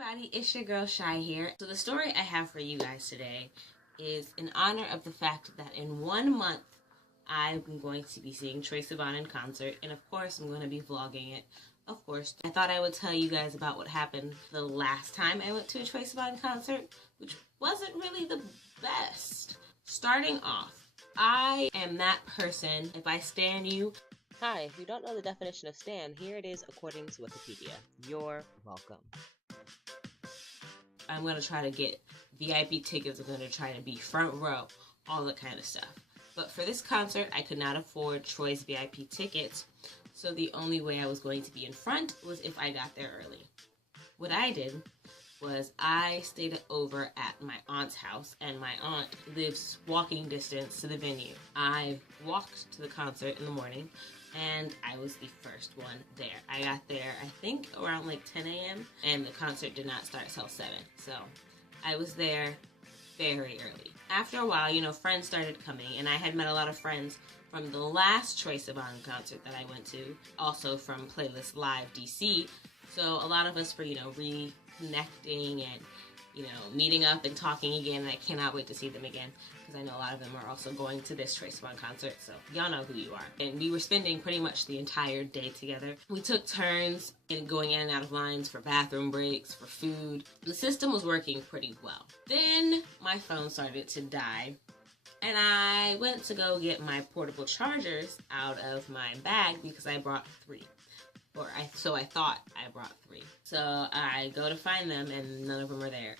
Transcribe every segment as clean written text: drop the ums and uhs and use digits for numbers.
everybody, it's your girl Chey here. So the story I have for you guys today is in honor of the fact that in 1 month I'm going to be seeing Troye Sivan in concert, and of course I'm going to be vlogging it. Of course, I thought I would tell you guys about what happened the last time I went to a Troye Sivan concert, which wasn't really the best. Starting off, I am that person, if I stan you. Hi, if you don't know the definition of stan, here it is according to Wikipedia. You're welcome. I'm going to try to get VIP tickets. I'm going to try to be front row, all that kind of stuff. But for this concert, I could not afford Troye's VIP tickets, so the only way I was going to be in front was if I got there early. What I did was I stayed over at my aunt's house, and my aunt lives walking distance to the venue. I walked to the concert in the morning, and I was the first one there. I got there, I think, around like 10 a.m., and the concert did not start till 7, so I was there very early. After a while, friends started coming, and I had met a lot of friends from the last Troye Sivan concert that I went to, also from Playlist Live DC, so a lot of us were, reconnecting and, meeting up and talking again, and I cannot wait to see them again, because I know a lot of them are also going to this Troye Sivan concert, so y'all know who you are. And we were spending pretty much the entire day together. We took turns in going in and out of lines for bathroom breaks, for food. The system was working pretty well. Then my phone started to die, and I went to go get my portable chargers out of my bag because I brought 3. So I thought I brought 3. So I go to find them, and none of them are there.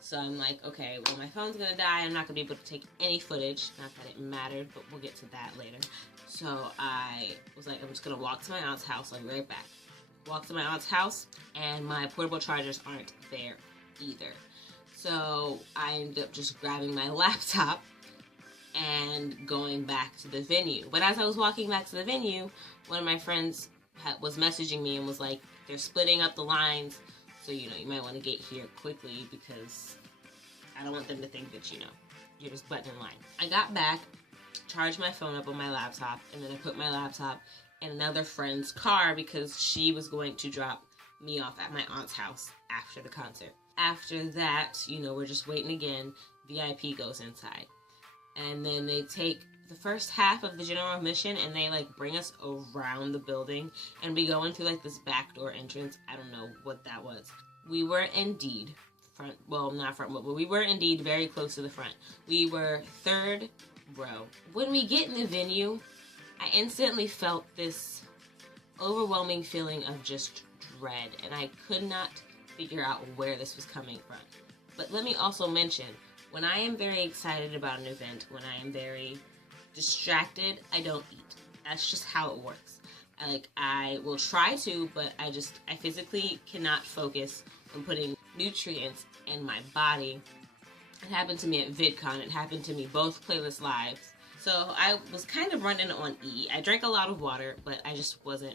So I'm like, okay, well, my phone's gonna die. I'm not gonna be able to take any footage. Not that it mattered, but we'll get to that later. So I was like, I'm just gonna walk to my aunt's house. I'll be right back. Walk to my aunt's house, and my portable chargers aren't there either. So I ended up just grabbing my laptop and going back to the venue. But as I was walking back to the venue, one of my friends was messaging me and was like, they're splitting up the lines, so you might want to get here quickly because I don't want them to think that you're just butting in line. I got back, charged my phone up on my laptop, and then I put my laptop in another friend's car because she was going to drop me off at my aunt's house after the concert. After that, we're just waiting again. VIP goes inside, and then they take the first half of the general admission, and they bring us around the building, and we go into this backdoor entrance. I don't know what that was. We were indeed not front, but we were indeed very close to the front. We were 3rd row. When we get in the venue, I instantly felt this overwhelming feeling of just dread, and I could not figure out where this was coming from. But let me also mention, when I am very excited about an event, when I am very distracted, I don't eat. That's just how it works. I will try to, but I physically cannot focus on putting nutrients in my body. It happened to me at VidCon. It happened to me both Playlist Lives. So I was kind of running on E. I drank a lot of water, but I just wasn't,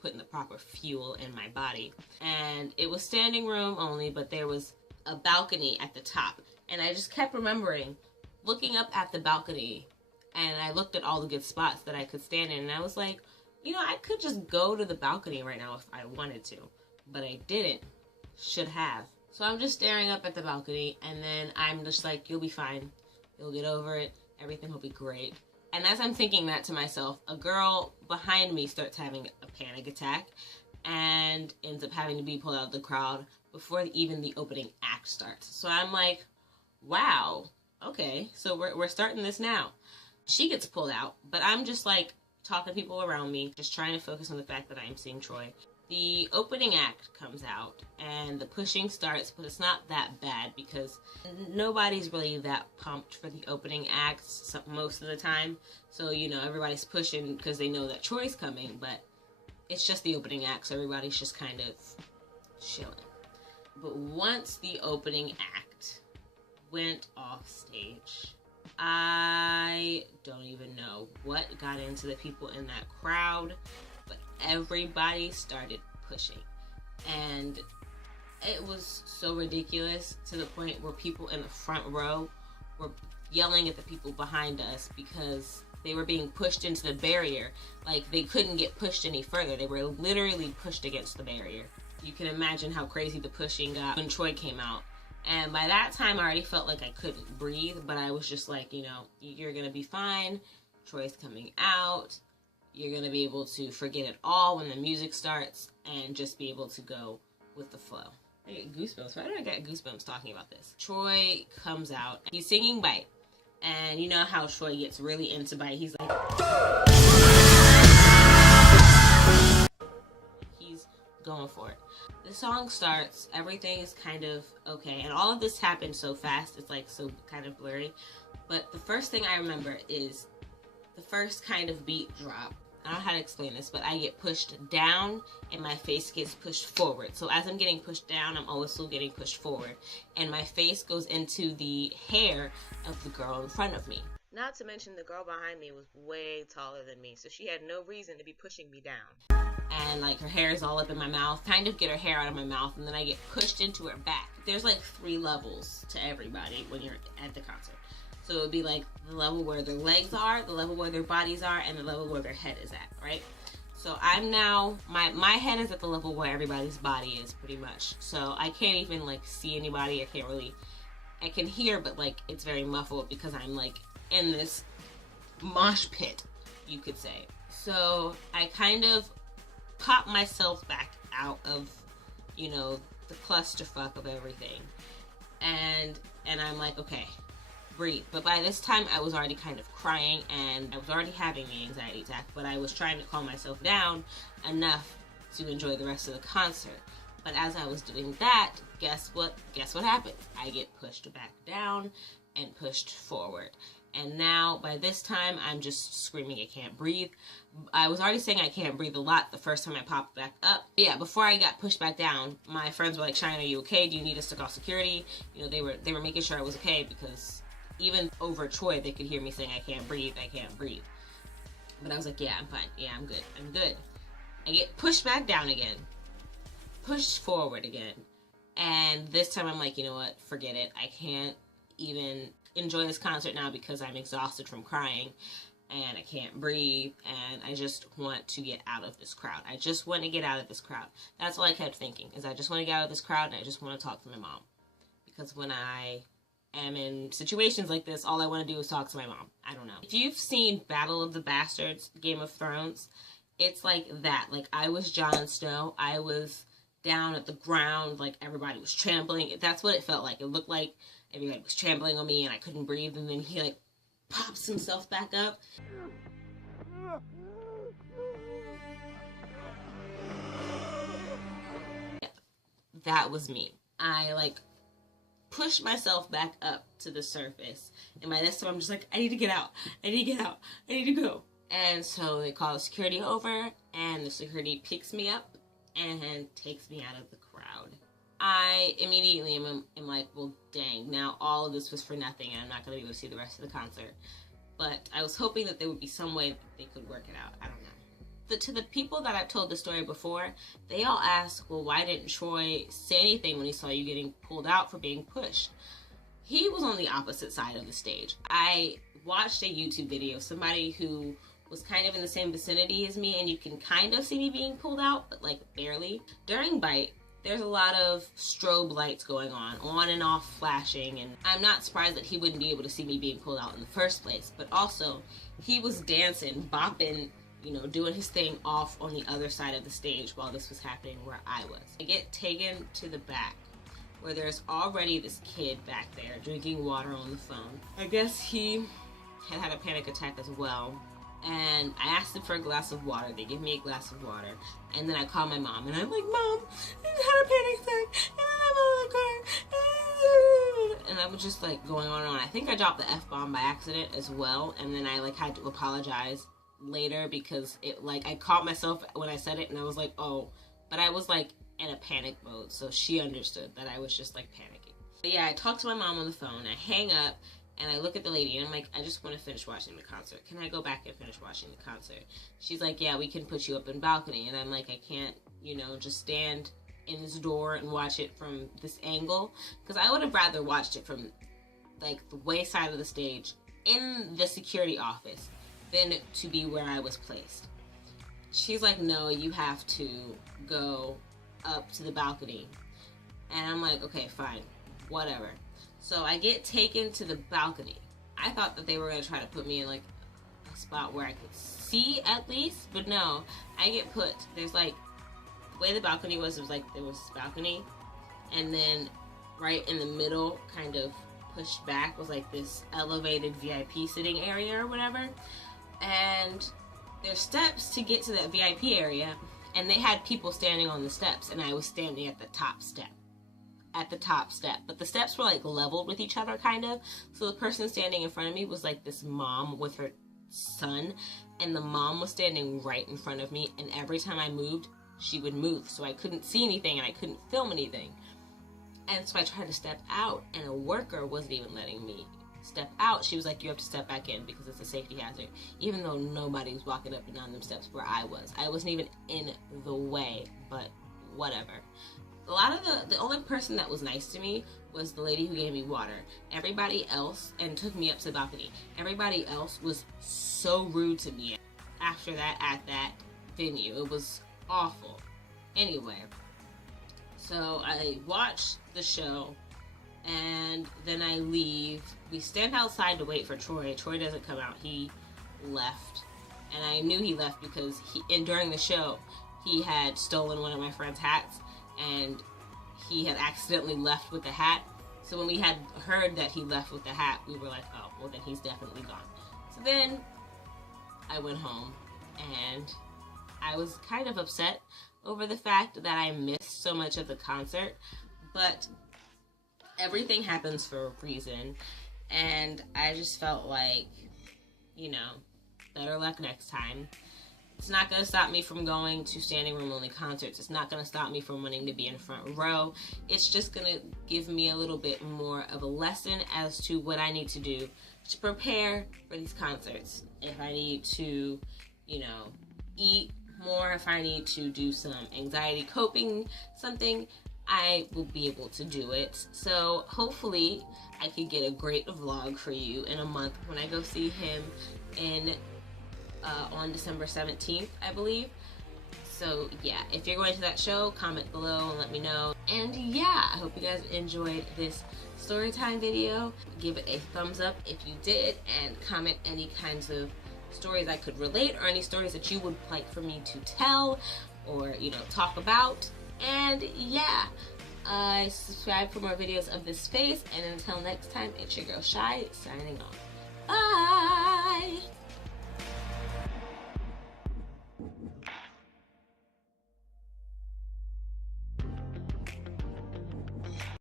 putting the proper fuel in my body. And it was standing room only, but there was a balcony at the top. And I just kept remembering looking up at the balcony, and I looked at all the good spots that I could stand in, and I was like, I could just go to the balcony right now if I wanted to, but I didn't. Should have. So I'm just staring up at the balcony, and then I'm just like, you'll be fine. You'll get over it. Everything will be great. And as I'm thinking that to myself, a girl behind me starts having a panic attack and ends up having to be pulled out of the crowd before even the opening act starts. So I'm like, wow, okay, so we're starting this now. She gets pulled out, but I'm just talking to people around me, just trying to focus on the fact that I am seeing Troye. The opening act comes out, and the pushing starts, but it's not that bad because nobody's really that pumped for the opening act most of the time. So, everybody's pushing because they know that Troye's coming, but it's just the opening act, so everybody's just kind of chilling. But once the opening act went off stage, I don't even know what got into the people in that crowd, but everybody started pushing. And it was so ridiculous to the point where people in the front row were yelling at the people behind us because they were being pushed into the barrier. They couldn't get pushed any further. They were literally pushed against the barrier. you can imagine how crazy the pushing got when Troye came out. And by that time, I already felt like I couldn't breathe, but I was just like, you know, you're going to be fine. Troye's coming out. You're going to be able to forget it all when the music starts and just be able to go with the flow. I get goosebumps. Why do I get goosebumps talking about this? Troye comes out. He's singing Bite. And you know how Troye gets really into Bite. He's like... He's going for it. The song starts. Everything is kind of okay. And all of this happened so fast. It's like so kind of blurry. But the first thing I remember is the first kind of beat drop. I don't know how to explain this, but I get pushed down and my face gets pushed forward. So as I'm getting pushed down, I'm also getting pushed forward. And my face goes into the hair of the girl in front of me. Not to mention the girl behind me was way taller than me, so she had no reason to be pushing me down. And like her hair is all up in my mouth, kind of get her hair out of my mouth, and then I get pushed into her back. There's like 3 levels to everybody when you're at the concert. So it would be like the level where their legs are, the level where their bodies are, and the level where their head is at, right? So I'm now, my head is at the level where everybody's body is pretty much. So I can't even like see anybody. I can hear, but like it's very muffled because I'm like in this mosh pit, you could say. So I kind of pop myself back out of, you know, the clusterfuck of everything. And I'm like, okay, breathe. But by this time I was already kind of crying and I was already having the anxiety attack, but I was trying to calm myself down enough to enjoy the rest of the concert. But as I was doing that, guess what happened? I get pushed back down and pushed forward. And now, by this time, I'm just screaming, I can't breathe. I was already saying I can't breathe a lot the first time I popped back up. But yeah, before I got pushed back down, my friends were like, Chey, are you okay? Do you need us to call security? You know, they were making sure I was okay because even over Troye, they could hear me saying, I can't breathe, I can't breathe. But I was like, yeah, I'm fine. Yeah, I'm good. I'm good. I get pushed back down again. Pushed forward again. And this time I'm like, you know what? Forget it. I can't even enjoy this concert now because I'm exhausted from crying and I can't breathe and I just want to get out of this crowd. I just want to get out of this crowd. That's all I kept thinking, is I just want to get out of this crowd and I just want to talk to my mom. Because when I am in situations like this, all I want to do is talk to my mom. I don't know. If you've seen Battle of the Bastards, Game of Thrones, it's like that. Like, I was Jon Snow. I was down at the ground, like everybody was trampling. That's what it felt like. It looked like everybody was trampling on me and I couldn't breathe, and then he like pops himself back up. That was me. I like pushed myself back up to the surface, and by this time I'm just like, I need to get out. I need to get out. I need to go. And so they call security over, and the security picks me up and takes me out of the crowd. I immediately am like, well, dang, now all of this was for nothing and I'm not going to be able to see the rest of the concert. But I was hoping that there would be some way that they could work it out. I don't know. To the people that I've told the story before, they all ask, well, why didn't Troye say anything when he saw you getting pulled out for being pushed? He was on the opposite side of the stage. I watched a YouTube video of somebody who was kind of in the same vicinity as me, and you can kind of see me being pulled out, but like barely. During Bite, there's a lot of strobe lights going on and off flashing, and I'm not surprised that he wouldn't be able to see me being pulled out in the first place. But also, he was dancing, bopping, you know, doing his thing off on the other side of the stage while this was happening where I was. I get taken to the back, where there's already this kid back there drinking water on the phone. I guess he had a panic attack as well. And I asked them for a glass of water. They give me a glass of water. And then I call my mom. And I'm like, Mom, I had a panic attack. And I'm in the car. And I was just like going on and on. I think I dropped the F-bomb by accident as well. And then I like had to apologize later because it like I caught myself when I said it. And I was like, oh. But I was like in a panic mode. So she understood that I was just like panicking. But yeah, I talked to my mom on the phone. I hang up. And I look at the lady and I'm like, I just want to finish watching the concert. Can I go back and finish watching the concert? She's like, yeah, we can put you up in balcony. And I'm like, I can't, you know, just stand in this door and watch it from this angle. Because I would have rather watched it from like the way side of the stage in the security office than to be where I was placed. She's like, no, you have to go up to the balcony. And I'm like, okay, fine, whatever. So I get taken to the balcony. I thought that they were going to try to put me in like a spot where I could see at least, but no, I get put, there's like, the way the balcony was, it was like, there was this balcony, and then right in the middle, kind of pushed back, was like this elevated VIP sitting area or whatever. And there's steps to get to that VIP area, and they had people standing on the steps, and I was standing at the top step. But the steps were like leveled with each other, kind of. So the person standing in front of me was like this mom with her son, and the mom was standing right in front of me, and every time I moved, she would move, so I couldn't see anything and I couldn't film anything. And so I tried to step out, and a worker wasn't even letting me step out. She was like, you have to step back in because it's a safety hazard, even though nobody was walking up and down them steps where I was. I wasn't even in the way, but whatever. A lot of the only person that was nice to me was the lady who gave me water. Everybody else, and took me up to the balcony, everybody else was so rude to me after that at that venue. It was awful. Anyway, so I watched the show, and then I leave. We stand outside to wait for Troye. Troye doesn't come out. He left. And I knew he left because during the show, he had stolen one of my friend's hats, and he had accidentally left with the hat. So when we had heard that he left with the hat, we were like, oh, well then he's definitely gone. So then I went home, and I was kind of upset over the fact that I missed so much of the concert, but everything happens for a reason, and I just felt like, you know, better luck next time. It's not going to stop me from going to standing room only concerts. It's not going to stop me from wanting to be in front row. It's just going to give me a little bit more of a lesson as to what I need to do to prepare for these concerts. If I need to, you know, eat more, if I need to do some anxiety coping, something, I will be able to do it. So hopefully I can get a great vlog for you in a month when I go see him on December 17th, I believe. So yeah, if you're going to that show, comment below and let me know. And yeah, I hope you guys enjoyed this story time video. Give it a thumbs up if you did, and comment any kinds of stories I could relate, or any stories that you would like for me to tell or, you know, talk about. And yeah, subscribe for more videos of this space, and until next time, it's your girl Chey signing off. Bye!